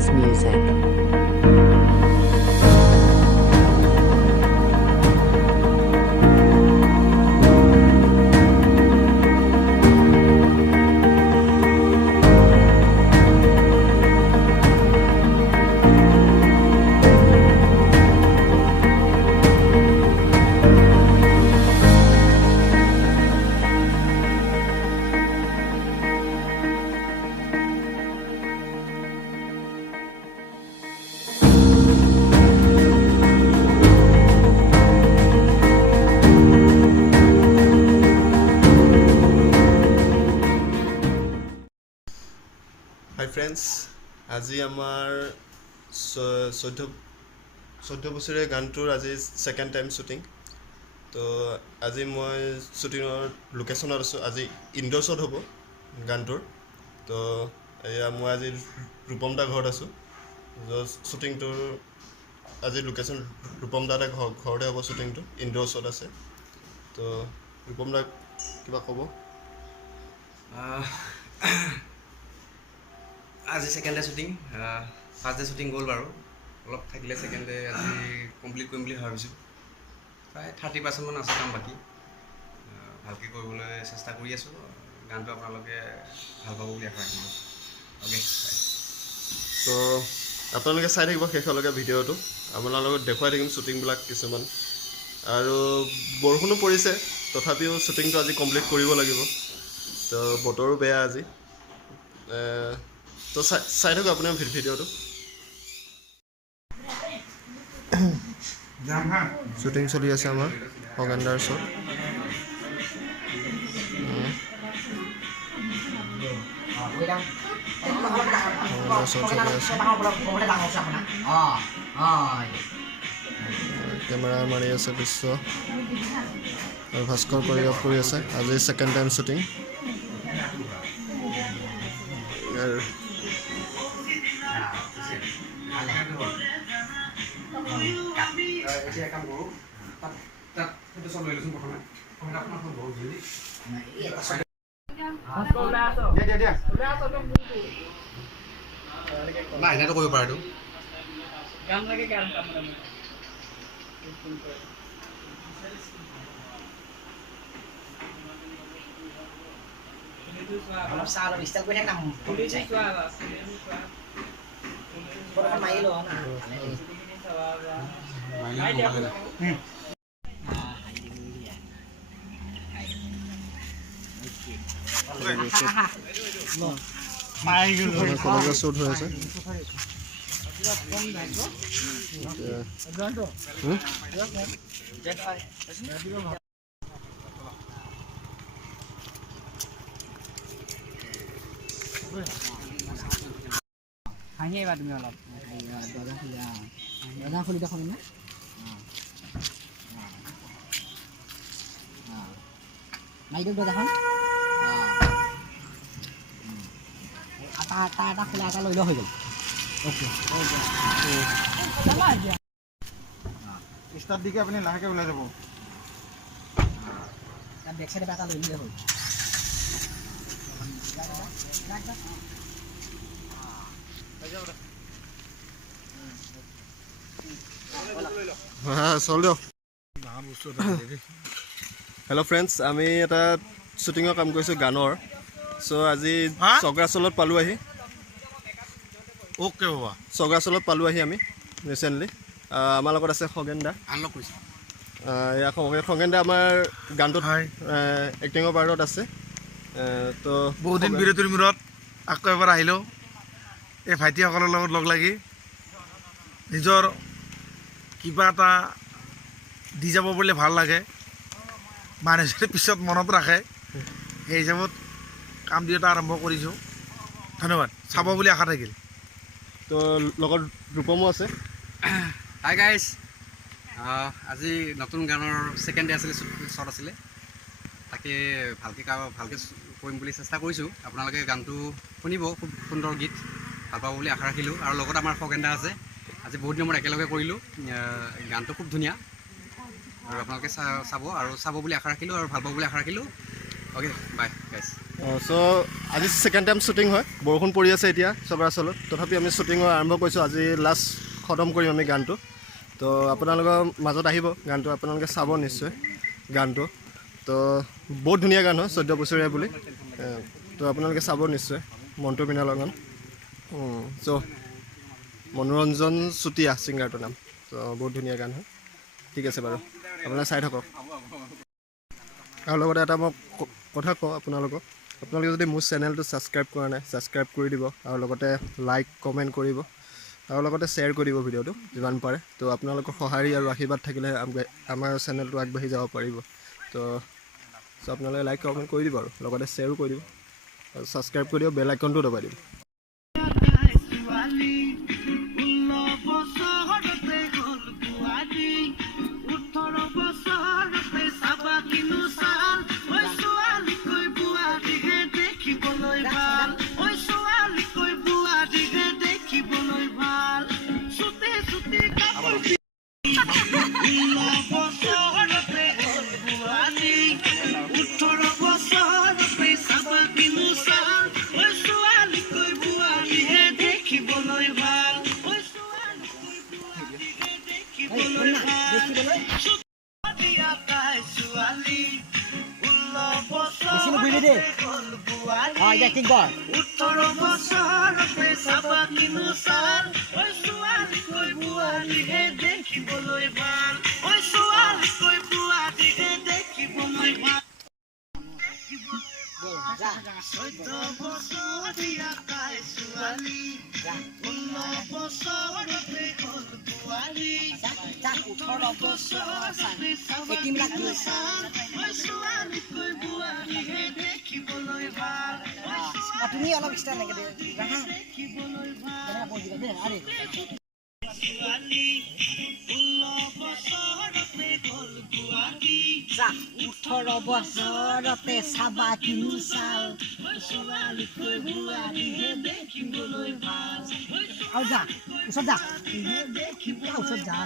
best music. Hi friends, আজি আমাৰ 14 বছৰীয়া গানটোৰ আজি ছেকেণ্ড টাইম শ্বুটিং। তো আজি মই শ্বুটিঙৰ লোকেশ্যনত আছোঁ। আজি ইনড'ৰ শ্বট হ'ব গানটোৰ। তো এয়া মই আজি ৰূপম দাৰ ঘৰত আছোঁ। শ্বুটিংটোৰ আজি লোকেশ্যন ৰূপম দাৰ ঘৰতে হ'ব শ্বুটিংটো, ইনড'ৰ শ্বট আছে। তো ৰূপম দাক কিবা ক'ব? আজি second day shooting, first day shooting গ'ল বাৰু, অলপ থাকিলে ছেকেণ্ড ডে আজি কমপ্লিট কৰিম বুলি ভাবিছোঁ। প্ৰায় 30% আছে কাম বাকী, ভালকৈ কৰিবলৈ চেষ্টা কৰি আছোঁ। গানটো আপোনালোকে ভাল পাব বুলি আশা ৰাখিলোঁ। অ'কে, তো আপোনালোকে চাই থাকিব শেষলৈকে ভিডিঅ'টো, আপোনালোকক দেখুৱাই থাকিম শ্বুটিংবিলাক কিছুমান। আৰু বৰষুণো পৰিছে, তথাপিও শ্বুটিংটো আজি কমপ্লিট কৰিব লাগিব। তো বতৰো বেয়া আজি। তো চাই থাকক আপোনাৰ ভিডিঅ'টো। শ্বুটিং চলি আছে আমাৰ হগেন্দাৰ শ্বট। কেমেৰা মাৰি আছে বিশ্ব আৰু ভাস্কৰ কৰিঅফ কৰি আছে। আজি ছেকেণ্ড টাইম শ্বুটিং। এতিয়া কাম কৰোঁ, তাত সেইটো চব লৈ লৈছোঁ প্ৰথমে। নাই এনেকৈ কৰিব পাৰে এইটো। অলপ চাহ অলপ ষ্টাইল কৰি থাক না মাৰি লওঁ না কলেজৰ শ্বুট হৈ আছে। হাঁহি আহিবা তুমি অলপ দৰ্জা খুলি দেখোন না মাৰি দিয়ক দৰ্জাখন। এটা খোলা এটা লৈ লোৱা হৈ গ'ল। অ'কে ষ্টাৰ্ট দিকে আপুনি লাহেকৈ ওলাই যাব। তাত বেক চাইডে এটা লৈ ল'লে হ'ল। চল দিয়ক। হেল্ল' ফ্ৰেণ্ডছ, আমি এটা শ্বুটিঙৰ কাম কৰিছোঁ গানৰ। চ' আজি চগ্ৰাচলত পালোঁ আহি। অ'কে বাবা, চগ্ৰাচলত পালোঁ আহি আমি ৰিচেণ্টলি। আমাৰ লগত আছে খগেন দা। আনলক কৰিছে। খগেন দা আমাৰ গানটোত এক্টিঙৰ পাৰ্টত আছে। তো বহুত দিন বিৰতিৰ মূৰত আকৌ এবাৰ আহিলোঁ এই ভাইটিসকলৰ লগত লগ লাগি। নিজৰ কিবা এটা দি যাব বুলি ভাল লাগে, মানুহে পিছত মনত ৰাখে। সেই হিচাপত কাম দি এটা আৰম্ভ কৰিছোঁ। ধন্যবাদ, চাব বুলি আশা থাকিল। তো লগত ৰূপমো আছে। হাই গাইজ, আজি নতুন গানৰ ছেকেণ্ড ডে আছিলে, শ্বট আছিলে। তাকে ভালকৈ কৰিম বুলি চেষ্টা কৰিছোঁ। আপোনালোকে গানটো শুনিব, খুব সুন্দৰ গীত, ভাল পাব বুলি আশা ৰাখিলোঁ। আৰু লগত আমাৰ খগেন দা আছে। আজি বহুত দিনৰ মূৰত একেলগে কৰিলোঁ। গানটো খুব ধুনীয়া আৰু আপোনালোকে চাব বুলি আশা ৰাখিলোঁ আৰু ভাল পাব বুলি আশা ৰাখিলোঁ। অ'কে, বাই গাইজ। চ' আজি ছেকেণ্ড টাইম শ্বুটিং হয়, বৰষুণ পৰি আছে এতিয়া চবৰাচলত, তথাপি আমি শ্বুটিঙৰ আৰম্ভ কৰিছোঁ, আজি লাষ্ট খতম কৰিম আমি গানটো। তো আপোনালোকৰ মাজত আহিব গানটো, আপোনালোকে চাব নিশ্চয় গানটো। তো বহুত ধুনীয়া গান হয়, 14 বছৰীয়া বুলি। তো আপোনালোকে চাব নিশ্চয়, মণ্টু মৃণালৰ গান। চ' মনোৰঞ্জন চুতীয়া ছিংগাৰটোৰ নাম। তো বহুত ধুনীয়া গান হয়, ঠিক আছে বাৰু, আপোনালোকে চাই থাকক। আৰু লগতে এটা মই কথা কওঁ আপোনালোকক, আপোনালোকে যদি মোৰ চেনেলটো ছাবস্ক্ৰাইব কৰা নাই, ছাবস্ক্ৰাইব কৰি দিব, আৰু লগতে লাইক কমেণ্ট কৰিব, আৰু লগতে শ্বেয়াৰ কৰি দিব ভিডিঅ'টো যিমান পাৰে। তো আপোনালোকৰ সঁহাৰি আৰু আশীৰ্বাদ থাকিলে আমাৰ চেনেলটো আগবাঢ়ি যাব পাৰিব। তো আপোনালোকে লাইক কমেণ্ট কৰি দিব, আৰু লগতে শ্বেয়াৰো কৰি দিব, আৰু ছাবস্ক্ৰাইব কৰি দিব, বেল আইকনটো দবাই দিব। বেছি নুঘূৰিবি দেই। এতিয়া ঠিক কৰ। তুমি অলপ ষ্টাইল লাগে দে। 18 বছৰতে চাবা কিনো চাল, ছোৱালীকৈ বোৱাৰীহে দেখিবলৈ ভাল। আৰু যা ওচৰত যা, ওচৰত যা।